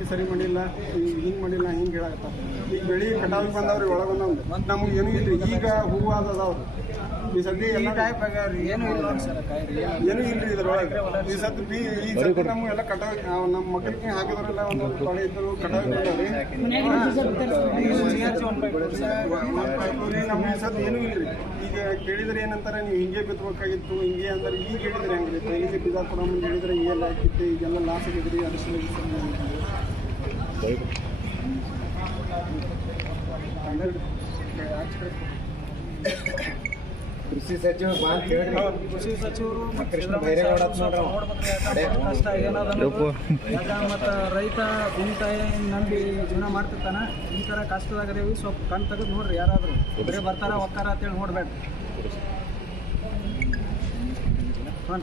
ಪಟ್ಟಿ ಸರಿ ಮಾಡಿಲ್ಲ ಹಿಂಗ್ ಹಿಂಗೆ ಮಾಡಿಲ್ಲ ಹಿಂಗೆ ಹೇಳಕತ್ತಾರ ಈಗ ಬೆಳಿ ಕಟಾವಿಗೆ ಬಂದವ್ರಿ ಒಳಗೆ ನಮ್ಗೆ ಏನೂ ಇಲ್ರಿ ಈಗ ಹೂವು ಅದಾವ್ರಿ. ಈ ಸದ್ಯ ಎಲ್ಲ ಏನು ಏನೂ ಇಲ್ರಿ ಇದ್ರೊಳಗೆ. ಈ ಸದ್ ಬಿ ಈ ಸದ್ಯ ನಮ್ಗೆ ಎಲ್ಲ ಕಟಾವ್ ನಮ್ಮ ಮಕ್ಕಳಿಗೆ ಹಾಕಿದ್ರೆಲ್ಲ ಒಂದು ತೊಳೆ ಇದ್ರು ಕಟಾವ್ ಬಂದವ್ರಿ ನಮ್ಮ ಈ ಸದ್ ಏನೂ ಇಲ್ರಿ. ಈಗ ಕೇಳಿದ್ರೆ ಏನಂತಾರೆ ನೀವು ಹಿಂಗೆ ಬಿತ್ತಬೇಕಾಗಿತ್ತು ಹಿಂಗೆ ಅಂದ್ರೆ ಈಗ ಹೇಳಿದ್ರೆ ಹೆಂಗಿರುತ್ತೆ ಈಗ ಬೀಜ ಕೊಡೋ ಮುಂದೆ ಹೇಳಿದ್ರೆ ಈಗೆಲ್ಲ ಹಾಕಿತ್ತು ಈಗೆಲ್ಲ ಲಾಸ್ ಆಗಿದ್ರಿ ಹನ್ನೆರಡು ಕೃಷಿ ಸಚಿವ ಕೃಷಿ ಸಚಿವರು ಮತ್ತು ಕೃಷ್ಣ ಬೈರೇಗೌಡ ಕಷ್ಟ ಮತ್ತು ರೈತ ಭೂಮಿ ತಾಯಿ ನಂಬಿ ಜೀವನ ಮಾಡ್ತಿರ್ತಾನ ಈ ಥರ ಕಷ್ಟದಾಗ ರೀ ಸ್ವಲ್ಪ ಕಣ್ ತೆಗೆದು ನೋಡ್ರಿ ಯಾರಾದರೂ ಬರೀ ಬರ್ತಾರ ಒಕ್ಕಾರ ಅಂತೇಳಿ ನೋಡ್ಬೇಡ್ರಿ. ಹಾಂ